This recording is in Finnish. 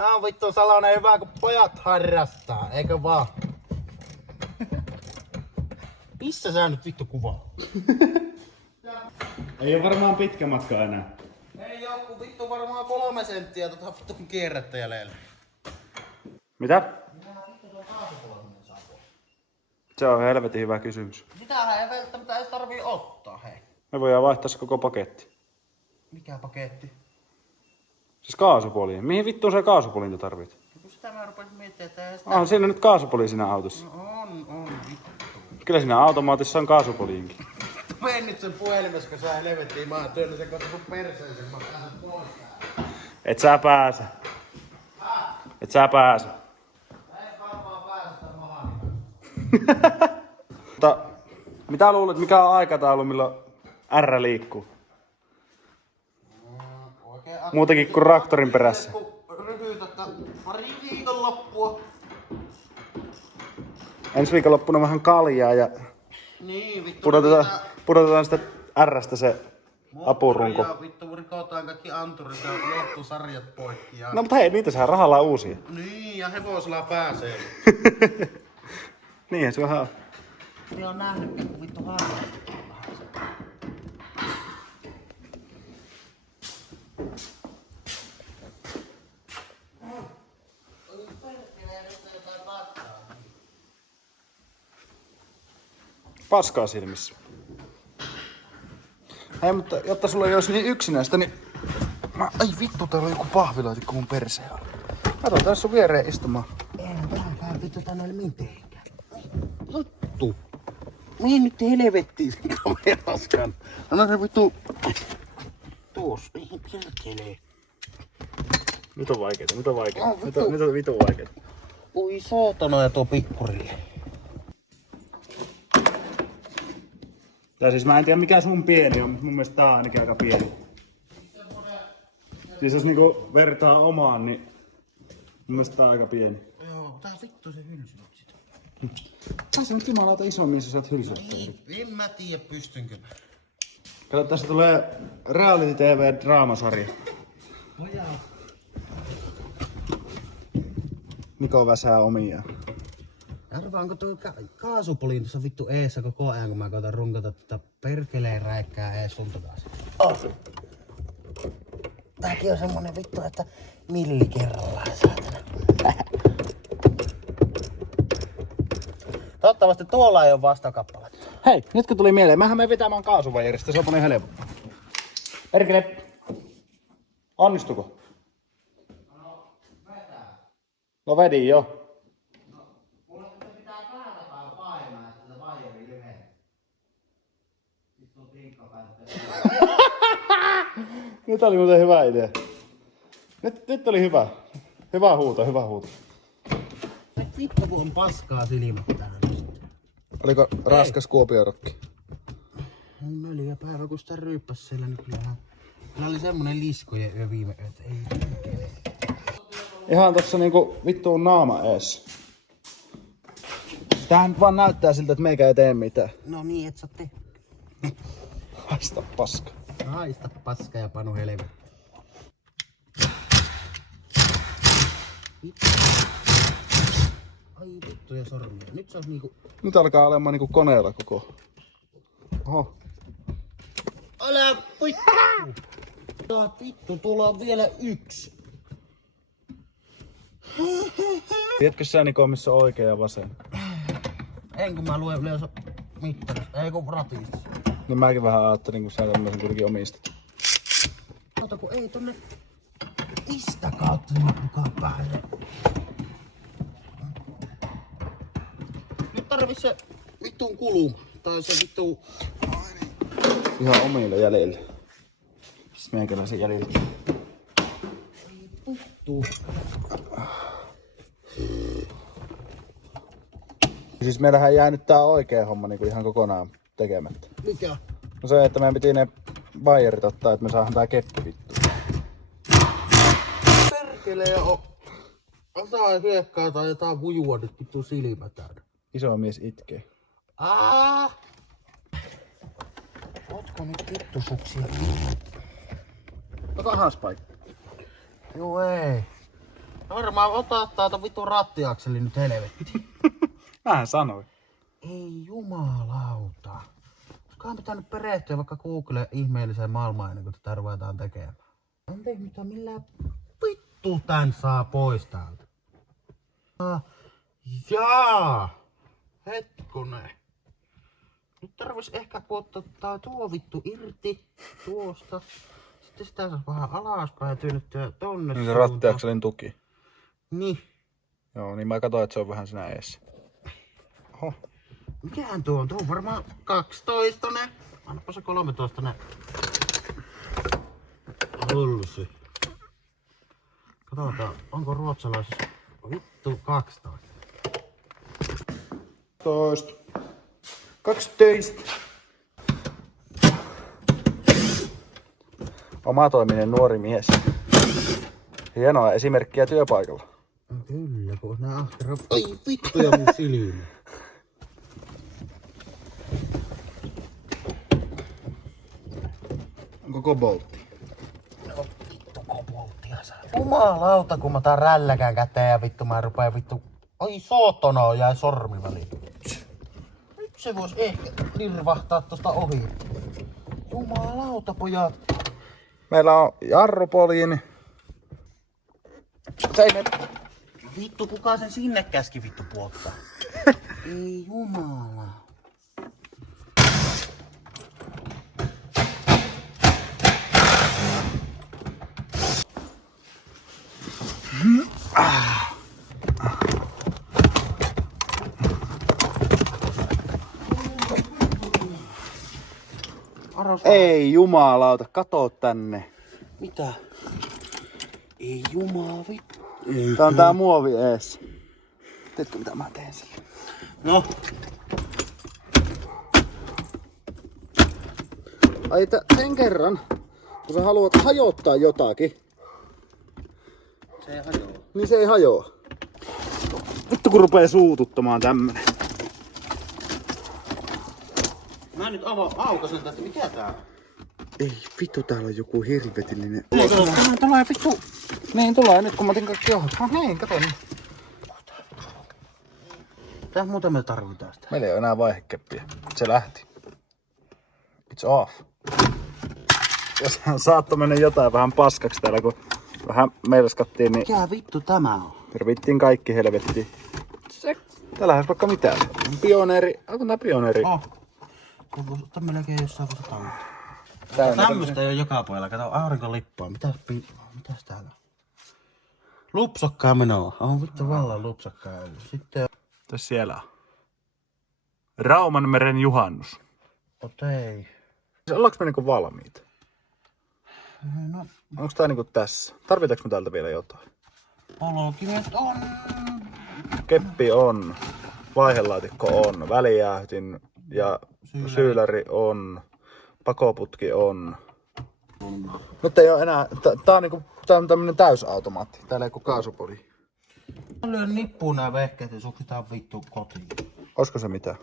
Tää on vittu sellainen hyvä, kun pojat harrastaa, eikö vaan? Missä sä nyt vittu kuvaa? Ei oo varmaan pitkä matka enää. Ei oo, kun vittu varmaan 3 senttiä tota vittu kierrettä jäljellä. Mitä? Se on helvetin hyvä kysymys. Sitähän ei välttämättä edes tarvii ottaa, hei. Me voidaan vaihtaa se koko paketti. Mikä paketti? Siis kaasupoliin. Mihin vittuun se kaasupolinta tarvit? Kun sitä mä rupesin miettimään, että ei sitä... On siinä nyt kaasupoli siinä autossa. No on vittu. Kyllä siinä automaatissa on kaasupoliinkin. Mene nyt sen puhelimessa, kun sä helvettiin. Mä oon työnnä sen kohta sun perseeseen. Mä pääsen pois täällä. Et sä pääse. Et sä pääse. Ei varmaan pääse sitä mahaan. Mutta mitä luulet, mikä on aikataulu, milloin R liikkuu? Muutakin kuin traktorin perässä. Ryhdytätä pari viikonloppua. Ensi viikonloppuna vähän kaljaa ja Niin vittu. pudotetaan sitä R:stä se apurunko. Ja vittu rikotaan kaikki anturit ja johtuu sarjat poikki. Ja... No mutta hei, niitä saa rahalla uusia. Niin, ja hevosella pääsee. Niinhän se vähän on. Minä oon nähnytkään, kun vittu harrastettu vähän se. Paskaa silmissä. Hei, mutta jotta sulla ei olisi niin yksinäistä, niin... Ai vittu, täällä on joku pahvilaatikko mun perseen alla. Mä tuon tässä sun viereen istumaan. Eihän vittu tänne ole mitenkään. Juttu. Mihin nyt helvettiin sen kameraskan? Anna se vittu... Tuossa, ei perkelee. Nyt on vaikeeta, nyt on vaikeeta. Oh, Nyt on vitun vaikeeta. Ui saatana ja tuo pikkurille. Tää siis mä en tiedä mikä sun pieni on, mutta mun mielestä tää on ainakin aika pieni. Siis jos niinku vertaa omaan, niin mun mielestä tää on aika pieni. Joo, tää vittu se hylsy nyt sitä. Tässä on jumalauta isommin, jos sä saat hylsyttää. En mä tiedä pystynkö. Kato, tässä tulee reality TV draamasarja. Ojaa. Niko väsää omiaan. Arvaanko tuo kaasupoliin tuossa vittu eessä koko ajan, kun mä koitan runkata tätä perkeleen räikkää ees sulta taas. Oh. Tääkin on semmonen vittu, että milli kerrallaan saatana. Toivottavasti tuolla ei oo vastakappaletta. Hei, nyt kun tuli mieleen, mähän menen vetämään kaasuvajerista, se on paljon helppoa. Perkele, onnistuko? No, vetää. No vedin jo. Mulla pitää päätäpään painaa, että se vajeri lyhenee. Sitten on trinkkapäältä. Nyt oli muuten hyvä idea. Nyt oli hyvä. Hyvä huuto, hyvä huuto. Vittu kun on paskaa silmät täällä nyt. Oliko raskas Kuopiorokki? On 4 päivää kun sitä ryyppäs siellä nyt kyllähän. Kyllä oli semmonen liskojen yö viime yö, että ei perkele. Ihan tossa niinku vittuun naama ees. Tämähän nyt vaan näyttää siltä, että meikä ei tee mitään. No niin, et sä tee. Haista paska. Haista paska ja panu helvetti. Ai vittu ja sormia. Nyt se on niinku... Nyt alkaa olemaan niinku koneella koko. Oho. Älä vittu! Tää vittu, tuolla on vielä 1. Tiedätkö sä Niko, missä on oikea ja vasen? En kun mä luen yleensä mittarista, ei kun ratista. Niin mäkin vähän ajattelin, kun sä tämmöisen kuitenkin omistat. Kato kun ei tonne... Mistä kautta nyt mukaan päälle? Nyt tarvis se vittuun kuluma. Tai se vittuun... Ihan omille jäljille. Siis meikäläisen jäljille. Vittu. Siis meillähän jäi nyt tää oikea homma niinku ihan kokonaan tekemättä. Mikä? No se, että meidän piti ne vajerit ottaa, että me saadaan tää keppi vittu. Perkelee o... Jotain hiekkaa tai jotain vujua nyt vittu silmä täynnä. Iso mies itkee. Ootko nyt vittu suksia? Ota hanspaikka. Joo ei. Varmaan ota täältä vittu rattiakseli nyt helvetti. Mähän sanoin. Ei jumalauta. Olisikohan pitänyt perehtyä vaikka Google ihmeelliseen maailmaan ennen kuin tätä ruvetaan tekemään. Anteeksi, mitä millään vittu tän saa pois täältä? Jaa! Hetkonen. Nyt tarvis ehkä ottaa tuo vittu irti tuosta. Sitten sitä saa vähän alaspäin tyynnyttyä tonne. Niin se rattiakselin tuki. Niin. Joo, niin mä katsoin, että se on vähän siinä eessä. Oho. Mikähän tuo on? Tuo on varmaan 12. Annapa se 13. Hulsi. Katsotaan, onko ruotsalaisessa vittu 12. 12. Omatoiminen nuori mies. Hienoa esimerkkiä työpaikalla. No kyllä, kun nää ahkera... Ai vittu ja mun silmä. Onko koboltti? No vittu kobolttia saa. Jumalauta, kun mä otan rälläkään käteen ja vittu mä rupeen vittu... Ai sootono, jäi sormi väliin. Nyt se vois ehkä lirvahtaa tosta ohi. Jumalauta pojat. Meillä on jarrupoliini. Se ei mene. Vittu, kuka sen sinne käski vittu puottaa? Ei jumala. Ei jumalauta, kato tänne. Mitä? Ei jumala vittu. Tää on tää muovi ees. Tiedätkö mitä mä teen sille? No. Ai sen kerran, kun sä haluat hajottaa jotakin, Se ei hajoa. niin se ei hajoa. Vittu kun rupee suututtamaan tämmönen. Mä nyt aukasen, että mikä tää on? Ei vittu, täällä on joku hirvetillinen. Tää tulee vittu. Niin tulee nyt kun mä otin kaikki ohjat. No niin, kato niin. Tää muuten me tarvitaan sitä. Meillä ei ole enää vaihekeppiä. Se lähti. It's off. Jos saattoi mennä jotain vähän paskaksi täällä, kun vähän melskattiin, niin Mikä vittu tämä on? tervittiin kaikki helvettiin. Täällä olisi vaikka mitään. Pioneeri. Onko tää pioneeri? Onko tää melkein jossain kun se talot? Täynnä Tämmöstä ei oo joka puolella. Kato aurinkolippua. Mitäs täällä on? Lupsokkaa menoa. On vittu vallan lupsokkaa ollut. Sitten Tässä siellä on. Raumanmeren juhannus. ei. Ollaanko me niinku valmiita? No, Onko tää niinku tässä? Tarvitaanko me täältä vielä jotain? polokivet on. Keppi on. Vaihelaatikko on. Välijäähtin ja syylläri on. Pakoputki on. Nyt ei oo enää. Tää on niinku tämmönen täysautomaatti. Täällä ei oo kaasupoli. Mä lyön nippuun nää vehkeet ja suksitaan vittu kotiin. Olisiko se mitään?